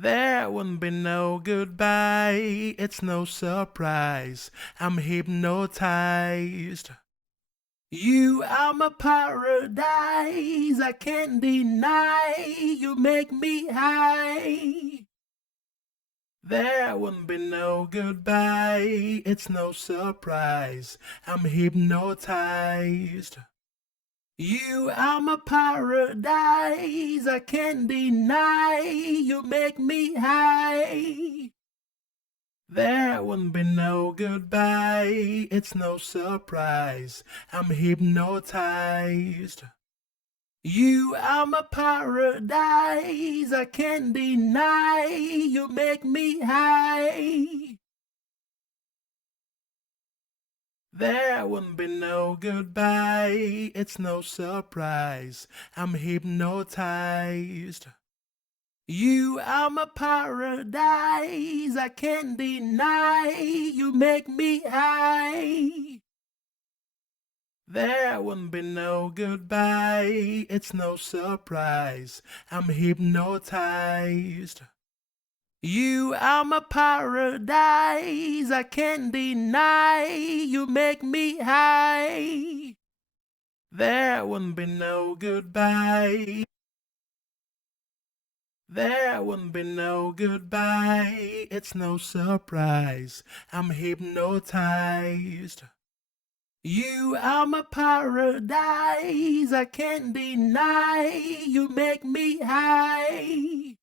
There wouldn't be no goodbye, it's no surprise, I'm hypnotized. You are my paradise, I can't deny, you make me high. There wouldn't be no goodbye, it's no surprise, I'm hypnotized. You are my paradise, I can't deny, you make me high. There wouldn't be no goodbye, it's no surprise, I'm hypnotized. You are my paradise, I can't deny, you make me high. There wouldn't be no goodbye, it's no surprise, I'm hypnotized. You are my paradise, I can't deny, you make me high. There wouldn't be no goodbye, it's no surprise, I'm hypnotized. You are my paradise, I can't deny, you make me high. There wouldn't be no goodbye. There wouldn't be no goodbye, it's no surprise, I'm hypnotized. You are my paradise, I can't deny, you make me high.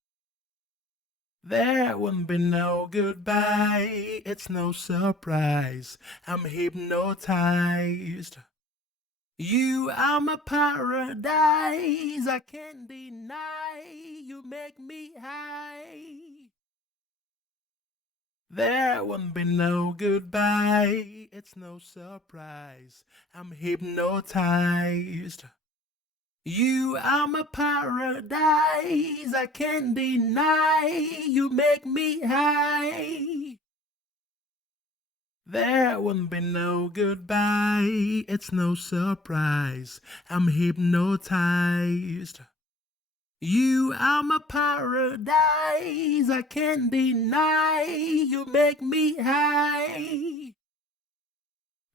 There wouldn't be no goodbye, it's no surprise, I'm hypnotized. You are my paradise, I can't deny, you make me high. There wouldn't be no goodbye, it's no surprise, I'm hypnotized. You are my paradise, I can't deny, you make me high. There wouldn't be no goodbye, it's no surprise, I'm hypnotized. You are my paradise, I can't deny, you make me high.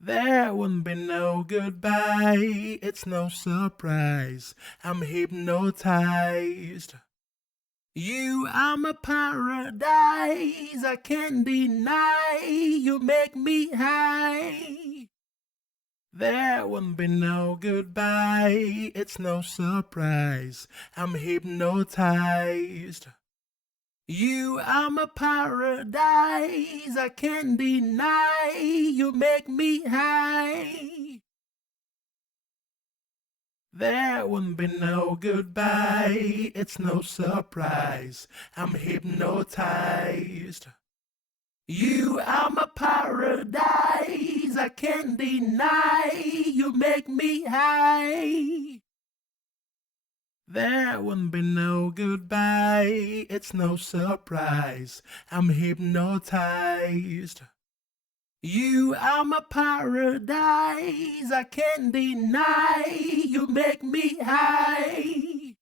There wouldn't be no goodbye, it's no surprise, I'm hypnotized. You are my paradise, I can't deny, you make me high. There wouldn't be no goodbye, it's no surprise, I'm hypnotized. You are my paradise, I can't deny, you make me high. There wouldn't be no goodbye, it's no surprise, I'm hypnotized. You are my paradise, I can't deny, you make me high. There wouldn't be no goodbye, it's no surprise, I'm hypnotized. You are my paradise, I can't deny, you make me high.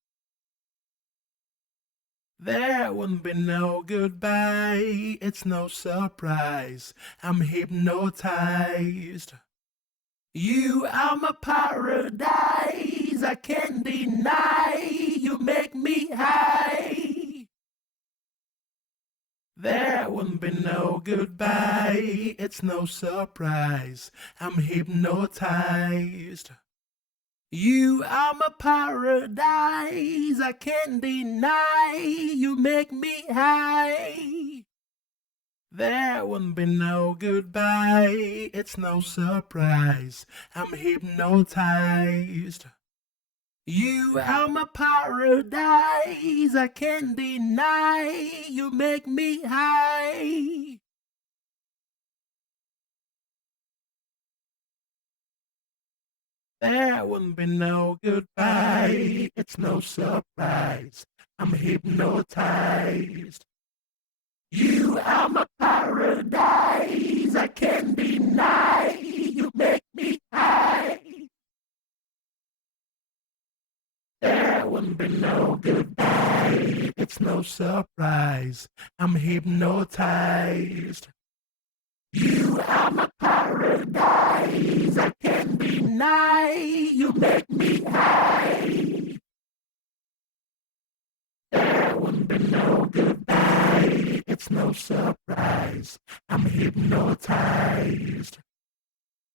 There wouldn't be no goodbye, it's no surprise, I'm hypnotized. You are my paradise, I can't deny, you make me high. There wouldn't be no goodbye, it's no surprise, I'm hypnotized. You are my paradise, I can't deny, you make me high. There wouldn't be no goodbye, it's no surprise, I'm hypnotized. You are my paradise, I can't deny, you make me high. There wouldn't be no goodbye, it's no surprise, I'm hypnotized. You are my paradise, I can't deny, you make me high. There wouldn't be no goodbye, it's it's no surprise. I'm hypnotized. You are my paradise. I can't deny. You make me high. There won't be no goodbye. It's no surprise. I'm hypnotized.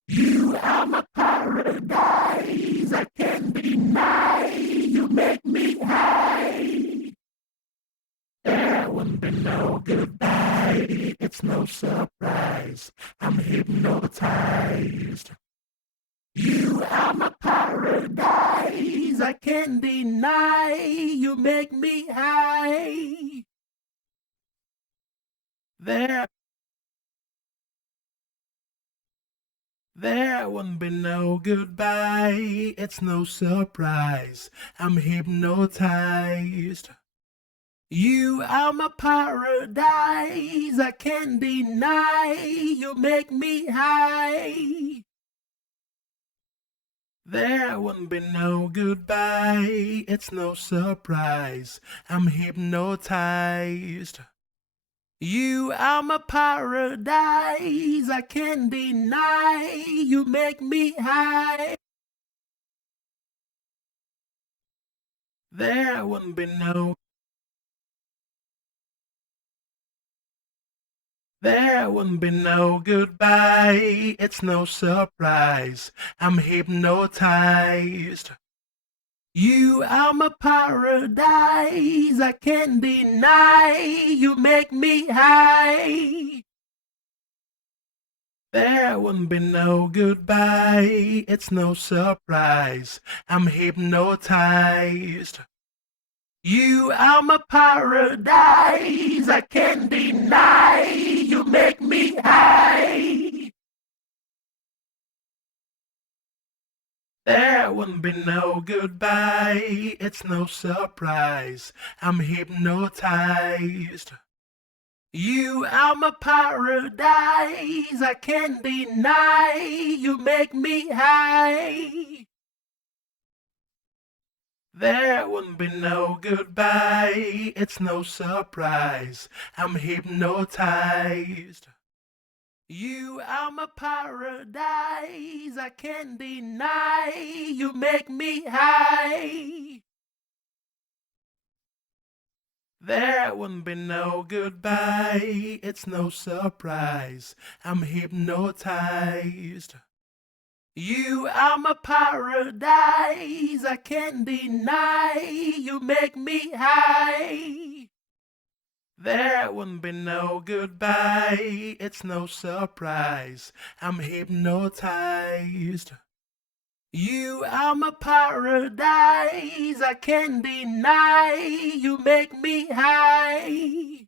You are my paradise. I can't deny. You make me high. There won't be no goodbye. It's no surprise. I'm hypnotized. You are my paradise. I can't deny. You make me high. There won't be no goodbye. It's no surprise. I'm hypnotized. You are my paradise. I can't deny. You make me high. There won't be no goodbye. It's no surprise. I'm hypnotized. You are my paradise. I can't deny. You make me high. There won't be no goodbye. It's no surprise. I'm hypnotized. You are my paradise. I can't deny. You make me high. There won't be no goodbye. It's no surprise. I'm hypnotized. You are my paradise. I can't deny. You make me high. There won't be no goodbye. It's no surprise. I'm hypnotized. You are my paradise. I can't deny. You make me high. There won't be no goodbye. It's no surprise. I'm hypnotized. You are my paradise. I can't deny. You make me high. There won't be no goodbye. It's no surprise. I'm hypnotized. You are my paradise. I can't deny. You make me high. There won't be no goodbye. It's no surprise. I'm hypnotized. You are my paradise. I can't deny. You make me high.